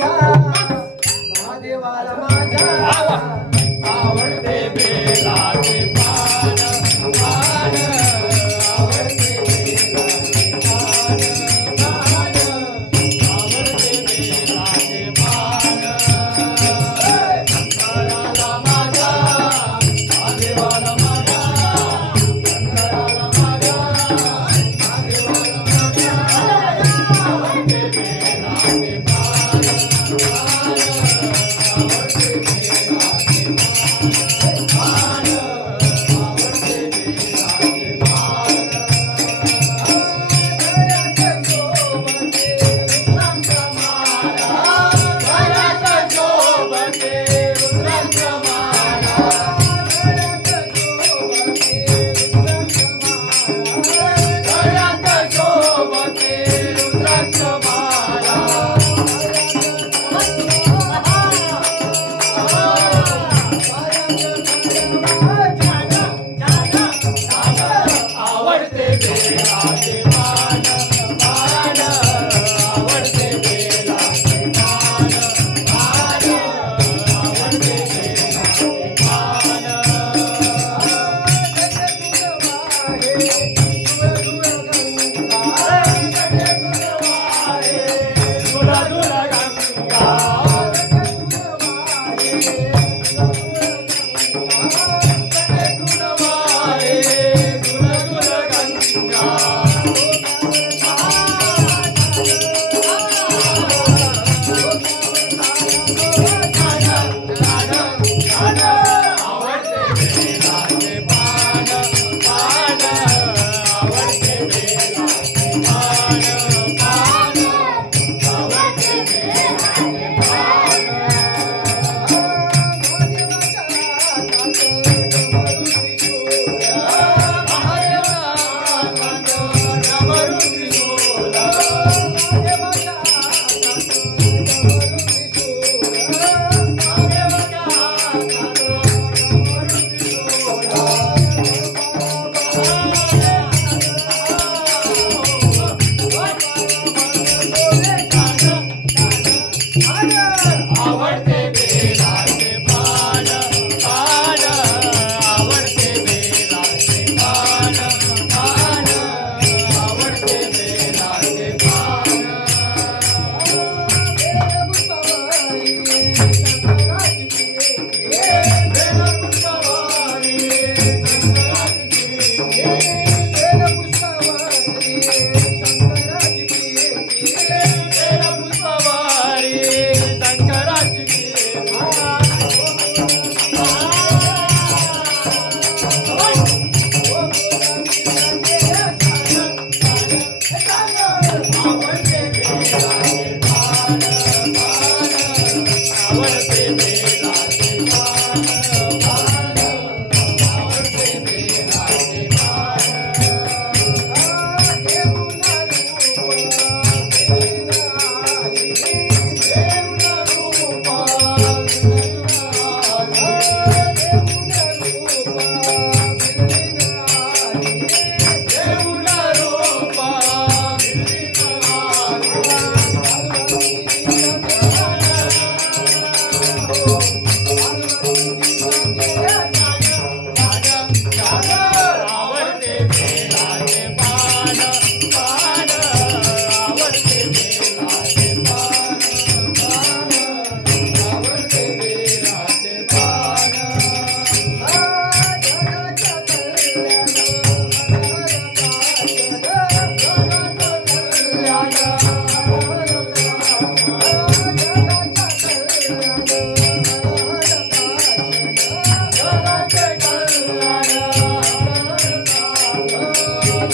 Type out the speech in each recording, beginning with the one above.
Yeah.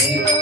you.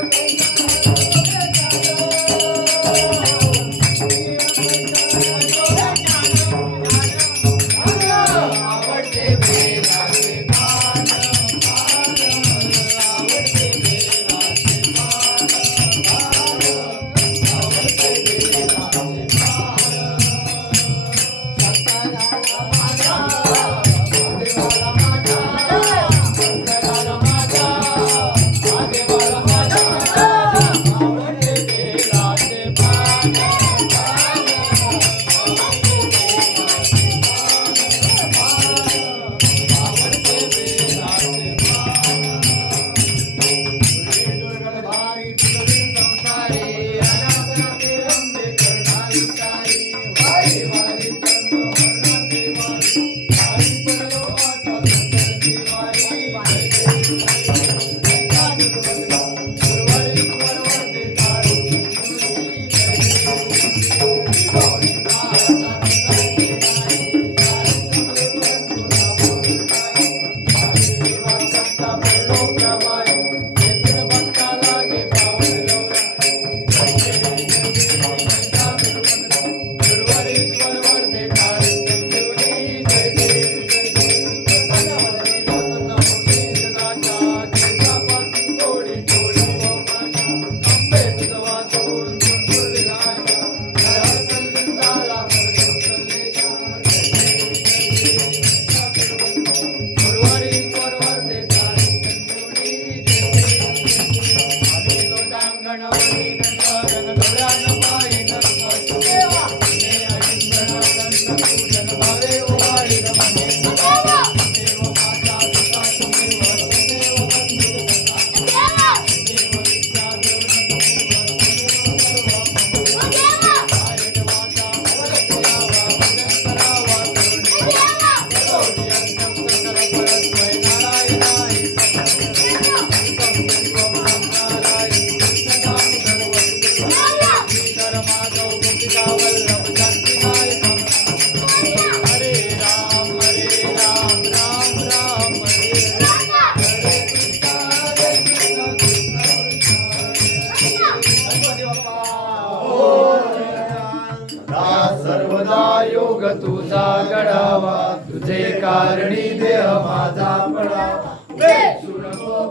योग तुझा घडावा तुझे कारणी देह माझा पडावा.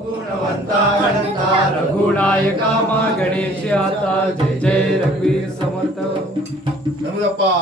गुणवंता अनंता रघुनायका मा गणेश आता. जय जय रघुवीर समर्थ. नमदप्पा.